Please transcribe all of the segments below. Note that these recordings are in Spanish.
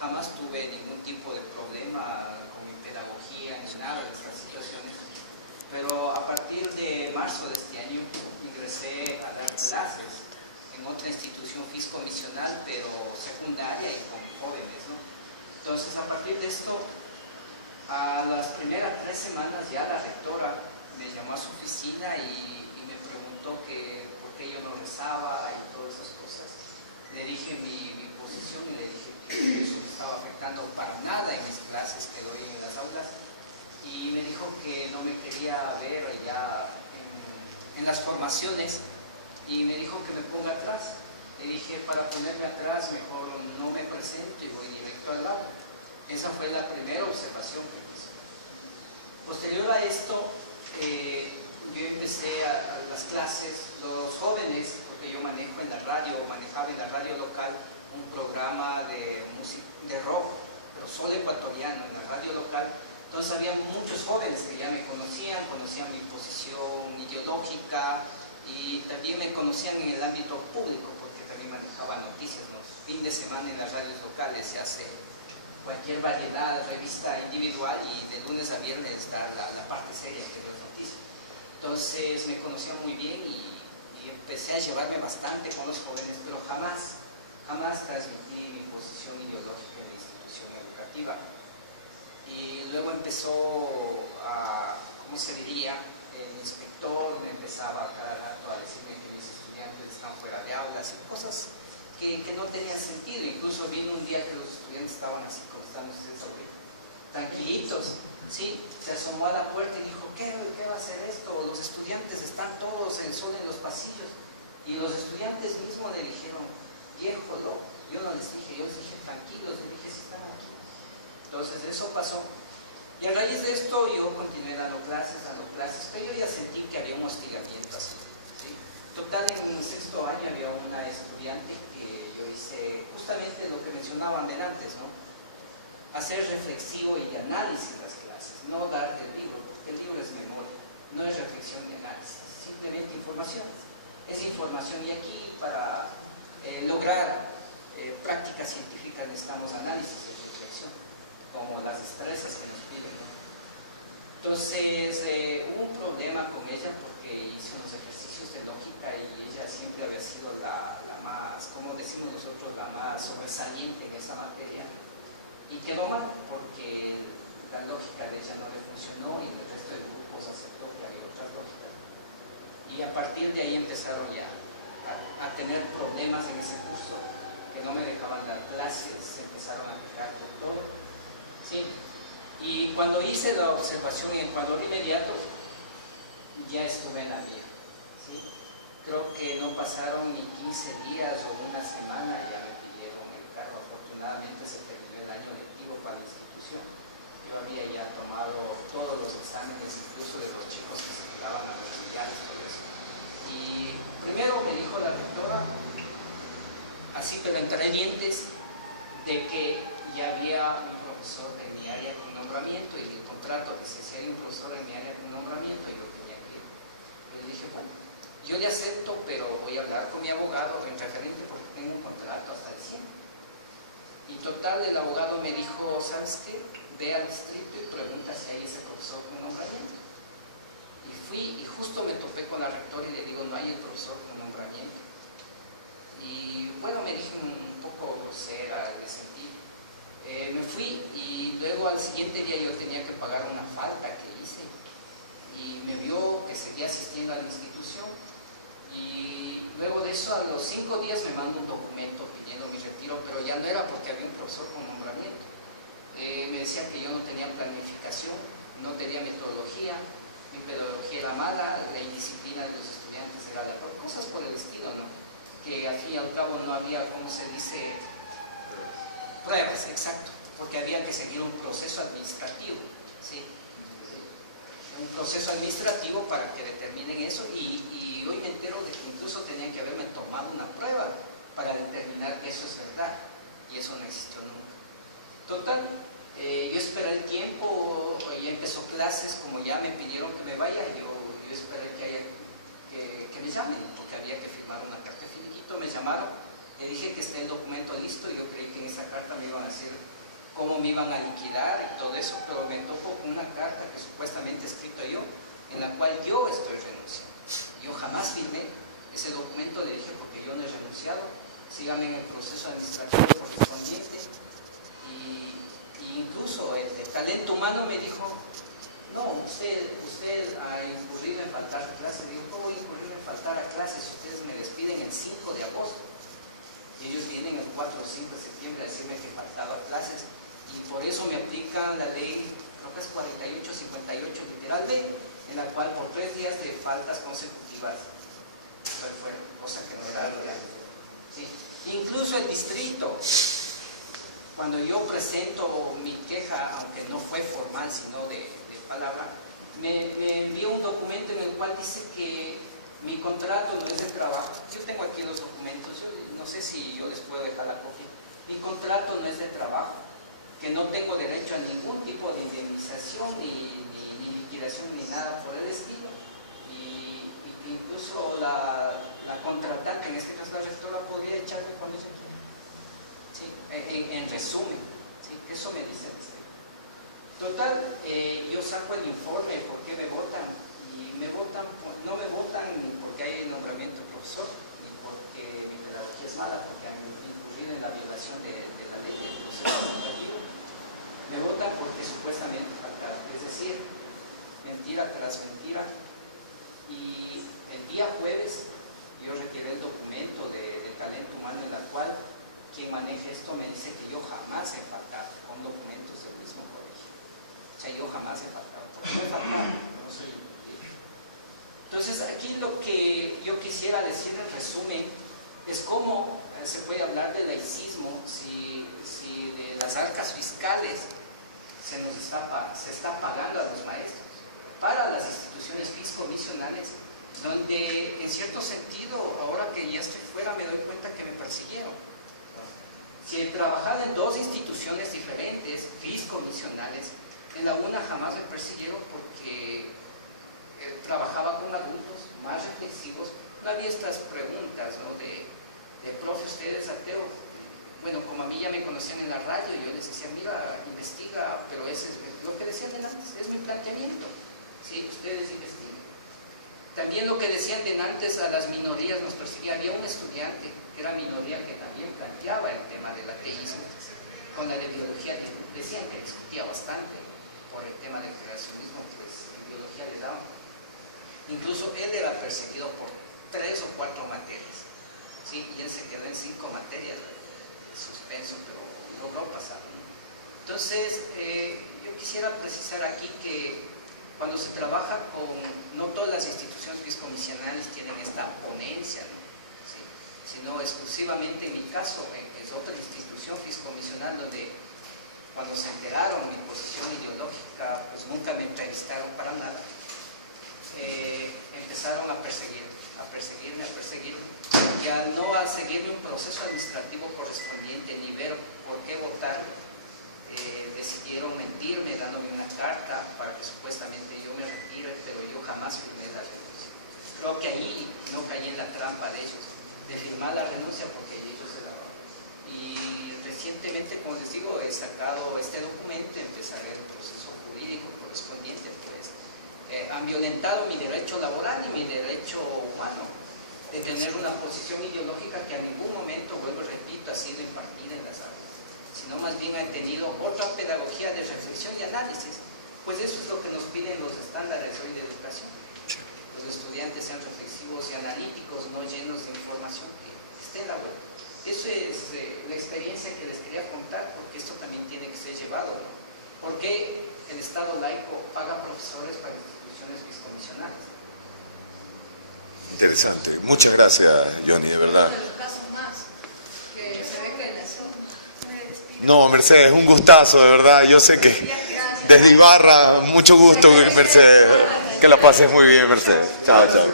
jamás tuve ningún tipo de problema con mi pedagogía ni nada de estas situaciones. Pero a partir de marzo de este año ingresé a dar clases en otra institución fiscomisional, pero secundaria y con jóvenes, ¿no? Entonces, a partir de esto, a las primeras 3 semanas ya la rectora me llamó a su oficina y me preguntó que por qué yo no rezaba y todas esas cosas. Le dije mi posición y le dije que eso me estaba afectando para nada en mis clases que doy en las aulas, y me dijo que no me quería ver ya en las formaciones, y me dijo que me ponga atrás. Le dije, para ponerme atrás mejor no me presento y voy directo al lado. Esa fue la primera observación que hice. Posterior a esto, yo empecé a las clases, los jóvenes, porque yo manejaba en la radio local un programa de rock, pero solo ecuatoriano en la radio local. Entonces había muchos jóvenes que ya me conocían mi posición ideológica, y también me conocían en el ámbito público, porque también manejaba noticias. Los fines de semana en las radios locales se hace cualquier variedad, revista individual, y de lunes a viernes está la parte seria de las noticias. Entonces me conocían muy bien y empecé a llevarme bastante con los jóvenes, pero jamás transmití mi posición ideológica en la institución educativa. Y luego empezó ¿cómo se diría? El inspector me empezaba cada rato a decirme que mis estudiantes están fuera de aulas y cosas que no tenían sentido. Incluso vino un día que los estudiantes estaban así como están ustedes hoy, tranquilitos, ¿sí? Se asomó a la puerta y dijo, ¿qué va a hacer esto? Los estudiantes están todos solo en los pasillos. Y los estudiantes mismos le dijeron, viejo, loco. Yo no les dije, yo les dije, tranquilos, les dije, si están aquí. Entonces eso pasó. Y a raíz de esto yo continué dando clases, pero yo ya sentí que había un hostigamiento así, ¿sí? Total, en el 6º año había una estudiante que yo hice justamente lo que mencionaban antes, ¿no? Hacer reflexivo y de análisis las clases, no dar del libro, porque el libro es memoria, no es reflexión y análisis, simplemente información. Es información, y aquí para lograr práctica científica necesitamos análisis y reflexión, como las destrezas que nos piden, ¿no? Entonces hubo un problema con ella porque hice unos ejercicios de lógica y ella siempre había sido la más, como decimos nosotros, la más sobresaliente en esa materia, y quedó mal porque la lógica de ella no le funcionó y el resto del grupo se aceptó que había otras lógicas, y a partir de ahí empezaron ya a tener problemas en ese curso, que no me dejaban dar clases, se empezaron a quejar por todo, ¿sí? Y cuando hice la observación en Ecuador inmediato, ya estuve en la mía, ¿sí? Creo que no pasaron ni 15 días o una semana, ya me pidieron el cargo. Afortunadamente se terminó el año lectivo para la institución. Yo había ya tomado todos los exámenes, incluso de los chicos que se quedaban a los mundiales, todo eso. Y primero me dijo la rectora, así pero entre dientes, de que ya había un profesor en mi área con nombramiento, y el contrato dice, si hay un profesor en mi área con nombramiento, yo tenía que ir. Yo le dije, bueno, yo le acepto, pero voy a hablar con mi abogado en referente porque tengo un contrato hasta diciembre. Y total, el abogado me dijo, ¿sabes qué? Ve al distrito y pregunta si hay ese profesor con nombramiento. Y fui, y justo me topé con la rectora y le digo, no hay el profesor con nombramiento. Y bueno, me dije un poco grosera en ese sentido. Me fui, y luego al siguiente día yo tenía que pagar una falta que hice, y me vio que seguía asistiendo a la institución, y luego de eso a los 5 días me mandó un documento pidiendo mi retiro, pero ya no era porque había un profesor con nombramiento. Me decía que yo no tenía planificación, no tenía metodología, mi metodología era mala, la indisciplina de los estudiantes era de acuerdo, cosas por el estilo, ¿no? Que al fin y al cabo no había, ¿cómo se dice? Pruebas, exacto, porque había que seguir un proceso administrativo, ¿sí? Un proceso administrativo para que determinen eso, y hoy me entero de que incluso tenían que haberme tomado una prueba para determinar que eso es verdad, y eso no existió nunca. Total, yo esperé el tiempo, ya empezó clases, como ya me pidieron que me vaya, yo esperé que me llamen, porque había que firmar una carta de finiquito. Me llamaron, me dije que está el documento listo, yo creí que en esa carta carta me iban a decir cómo me iban a liquidar y todo eso, pero me topo con una carta que supuestamente he escrito yo, en la cual yo estoy renunciando. Yo jamás firmé ese documento, le dije porque yo no he renunciado, síganme en el proceso administrativo correspondiente. Y incluso el de talento humano me dijo, no, usted ha incurrido en faltar a clases. Digo, ¿cómo voy a incurrir en faltar a clases si ustedes me despiden el 5 de agosto? Y ellos vienen el 4 o 5 de septiembre a decirme que he faltado a clases. Y por eso me aplican la ley, creo que es 4858 literalmente, en la cual por 3 días de faltas consecutivas estoy fuera, cosa que no era legal. ¿Sí? Incluso el distrito, cuando yo presento mi queja, aunque no fue formal sino de palabra, me envió un documento en el cual dice que mi contrato no es de trabajo. Yo tengo aquí los documentos, yo no sé si yo les puedo dejar la copia. Mi contrato no es de trabajo, que no tengo derecho a ningún tipo de indemnización ni liquidación ni nada por el estilo. Y incluso la contratante, en este caso la rectora, podría echarme cuando ella quiera. ¿Sí? En resumen, ¿sí? Eso me dice el distrito. Total, yo saco el informe por qué me votan. Y no me votan ni porque hay el nombramiento de profesor, ni porque mi pedagogía es mala, porque han incurrido en la violación de la ley del proceso educativo. Me votan porque supuestamente faltaron, es decir, mentira tras mentira. Y el día jueves yo retiré el documento de talento humano en la cual quien maneja esto me dice que yo jamás he faltado con documentos del mismo colegio. O sea, yo jamás he faltado. ¿Por qué me he faltado? No soy imputable. Entonces, aquí lo que yo quisiera decir en resumen es cómo se puede hablar de laicismo si de las arcas fiscales se está pagando a los maestros para las instituciones fiscomisionales, donde en cierto sentido, ahora que ya estoy fuera, me doy cuenta que me persiguieron. Si he trabajado en 2 instituciones diferentes, fiscomisionales, en la una jamás me persiguieron porque trabajaba con adultos más reflexivos. No había estas preguntas, ¿no? de profe, usted es ateo. Bueno, como a mí ya me conocían en la radio, yo les decía, mira, investiga, pero ese es lo que decían de antes, es mi planteamiento. Sí, ustedes investiguen. También lo que decían de antes a las minorías nos perseguía. Había un estudiante que era minoría que también planteaba el tema del ateísmo con la de biología, que decían que discutía bastante por el tema del creacionismo, pues en biología le daban. Incluso él era perseguido por 3 o 4 materias, ¿sí? Y él se quedó en 5 materias de suspenso, pero logró pasar, ¿no? Entonces, yo quisiera precisar aquí que cuando se trabaja con, no todas las instituciones fiscomisionales tienen esta ponencia, ¿no? ¿Sí? Sino exclusivamente en mi caso, es otra institución fiscomisional donde cuando se enteraron mi posición ideológica, pues nunca me entrevistaron para nada. Empezaron a perseguirme, y al no seguirme un proceso administrativo correspondiente ni ver por qué votar, decidieron mentirme dándome una carta para que supuestamente yo me retire, pero yo jamás firmé la renuncia. Creo que ahí no caí en la trampa de ellos, de firmar la renuncia porque ellos se daban. Y recientemente, como les digo, he sacado este documento, empezaré el proceso jurídico correspondiente, pues han violentado mi derecho laboral y mi derecho humano de tener una posición ideológica que a ningún momento, vuelvo y repito, ha sido impartida en las aulas, sino más bien han tenido otra pedagogía de reflexión y análisis. Pues eso es lo que nos piden los estándares hoy de educación. Los estudiantes sean reflexivos y analíticos, no llenos de información que esté en la web. Eso es la experiencia que les quería contar, porque esto también tiene que ser llevado, ¿no? ¿Por qué el Estado laico paga profesores para instituciones fiscomisionales? Interesante. Muchas gracias, Johnny, de verdad. No, Mercedes, un gustazo, de verdad. Yo sé que desde Ibarra, mucho gusto, Mercedes. Que la pases muy bien, Mercedes. Chao, chao.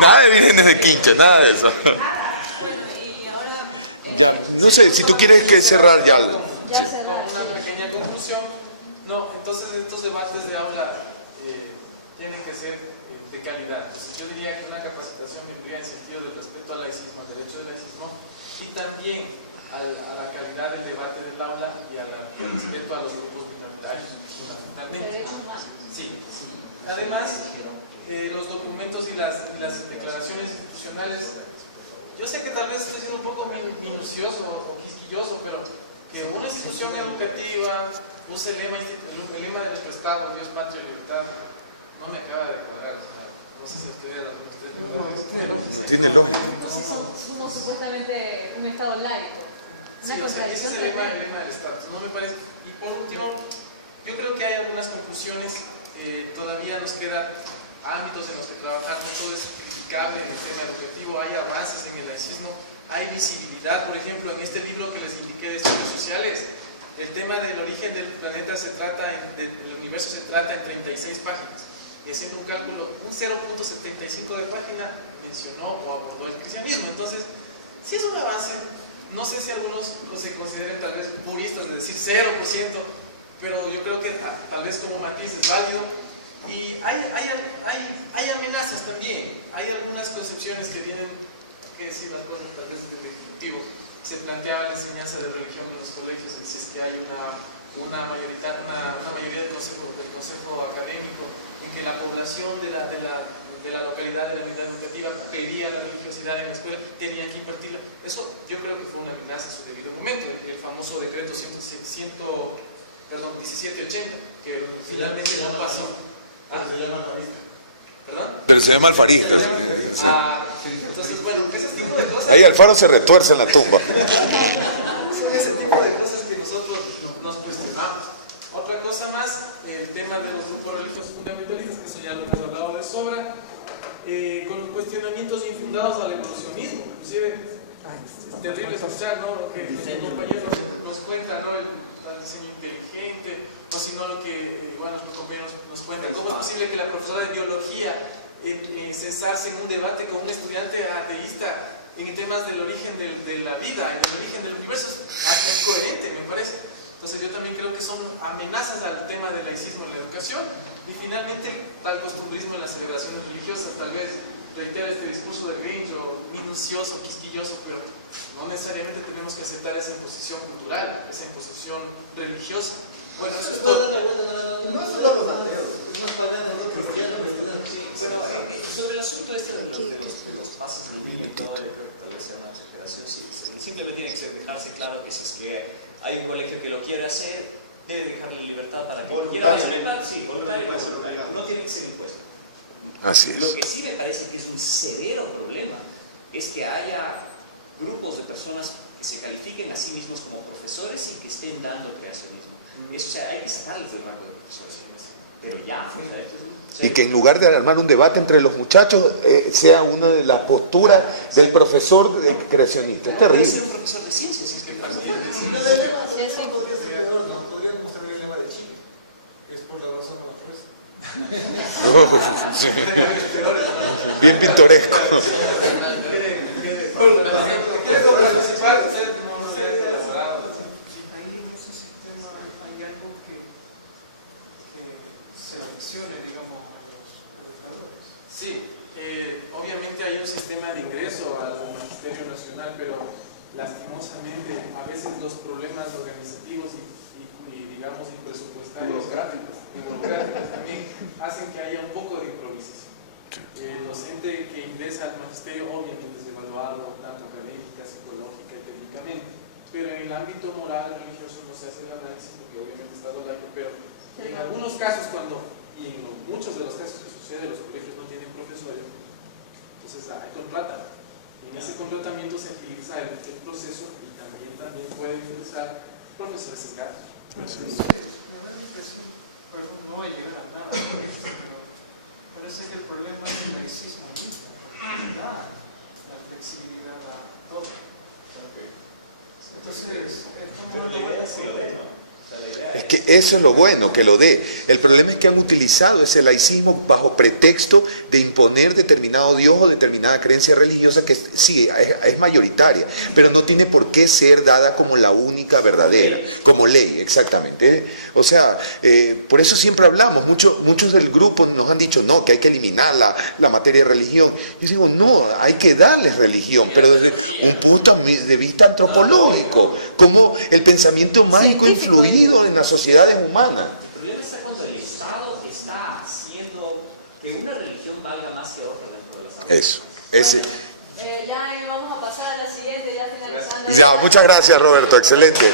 Nada de vienen desde Quincha, nada de eso. No sé, si tú quieres que cerrar ya. Ya cerrar. Una pequeña conclusión. No, entonces estos debates de aula tienen que ser de calidad. Entonces yo diría que una capacitación vendría en sentido del respeto al laicismo, al derecho de a la calidad del debate del aula y al respeto a los grupos minoritarios, fundamentalmente. Sí. Además, los documentos y las declaraciones institucionales, yo sé que tal vez estoy siendo un poco minucioso o quisquilloso, pero que una institución educativa use el lema de nuestro Estado, Dios, patria, libertad, no me acaba de cuadrar. No sé si ustedes tiene lógica. Entonces somos supuestamente un Estado laico. Una sí, o sea, ese contradicción. es el lema del Estado. No me parece. Y por último, yo creo que hay algunas conclusiones. Todavía nos quedan ámbitos en los que trabajar. No todo es criticable en el tema educativo. Hay avances en el laicismo. Hay visibilidad. Por ejemplo, en este libro que les indiqué de estudios sociales, el tema del origen del planeta del universo se trata en 36 páginas. Y haciendo un cálculo, un 0.75 de página mencionó o abordó el cristianismo. Entonces, sí es un avance. No sé si algunos se consideren tal vez puristas de decir 0%, pero yo creo que tal vez como matiz es válido. Y hay amenazas también. Hay algunas concepciones que vienen a decir las cosas tal vez en el Ejecutivo. Se planteaba la enseñanza de religión en los colegios, si es que hay una mayoría del consejo académico y que la población de la localidad, de la unidad educativa, pedía la religiosidad en la escuela, tenían que impartirla. Eso yo creo que fue una amenaza en su debido momento, el famoso decreto 1780, que finalmente no pasó. ¿Perdón? Pero se llama Alfarista. Entonces, bueno, ese tipo de cosas. Ahí Alfaro se retuerce en la tumba. Son ese tipo de cosas que nosotros nos cuestionamos. Otra cosa más, el tema de los grupos religiosos fundamentalistas, que eso ya lo hemos hablado de sobra, con cuestionamientos infundados al evolucionismo. Inclusive, es terrible escuchar, ¿no?, lo que los compañeros nos cuentan, ¿no?, el diseño inteligente, o si no lo que nuestros compañeros nos cuentan. ¿Cómo es posible que la profesora de biología censarse en un debate con un estudiante ateísta en temas del origen de la vida, en el origen del universo? Es coherente, me parece. Entonces yo también creo que son amenazas al tema del laicismo en la educación. Y finalmente, tal costumbrismo en las celebraciones religiosas. Tal vez reitero este discurso de Grincho, minucioso, quisquilloso, pero no necesariamente tenemos que aceptar esa imposición cultural, esa imposición religiosa. Bueno, eso es todo. No solo los ateos, es una palabra de otro cristiano. Sobre el asunto este de los pasos del niño y todo, yo creo que tal vez sea una exageración. Simplemente tiene que dejarse claro que si es que hay un colegio que lo quiere hacer, debe dejarle libertad para que quiera libertad, sí, voluntario, no tiene que ser impuesto. Así es. Lo que sí me parece que es un severo problema es que haya grupos de personas que se califiquen a sí mismos como profesores y que estén dando creacionismo. Eso, o sea, hay que sacarles del rango de profesores. Pero ya, fuera de eso. Y que en lugar de armar un debate entre los muchachos, sea una de las posturas del profesor creacionista. Es terrible. Es un profesor de ciencias, es que Podríamos tener el lema de Chile. Es por la razón Bien pintoresco. ¿Quieres participar? Sí, obviamente hay un sistema de ingreso al Magisterio Nacional, pero lastimosamente a veces los problemas organizativos y digamos y presupuestarios y burocráticos también hacen que haya un poco de improvisación. El docente que ingresa al magisterio obviamente es evaluado tanto académica, psicológica y técnicamente, pero en el ámbito moral, religioso no se hace el análisis porque obviamente está laico, pero en algunos casos y en muchos de los casos que sucede, los colegios no tienen profesores, entonces hay contratan. En ese contratamiento se agiliza el proceso y también pueden ingresar profesores en casa. no va a llegar a nada, pero parece que el problema es el laicismo mismo, la flexibilidad a todo. Entonces, pero la idea sí lo ve, ¿no? O sea, la idea que eso es lo bueno, que lo dé. El problema es que han utilizado ese laicismo bajo pretexto de imponer determinado Dios o determinada creencia religiosa que sí, es mayoritaria, pero no tiene por qué ser dada como la única verdadera, como ley, exactamente. O sea, por eso siempre hablamos, muchos del grupo nos han dicho, no, que hay que eliminar la materia de religión. Yo digo, no, hay que darles religión, pero desde un punto de vista antropológico, como el pensamiento mágico ha influido en las sociedades humanas. El problema está cuando el Estado está haciendo que una religión valga más que otra dentro de las autoridades. Eso, ese. Ya vamos a pasar a la siguiente, ya finalizando. Ya, muchas gracias, Roberto, excelente.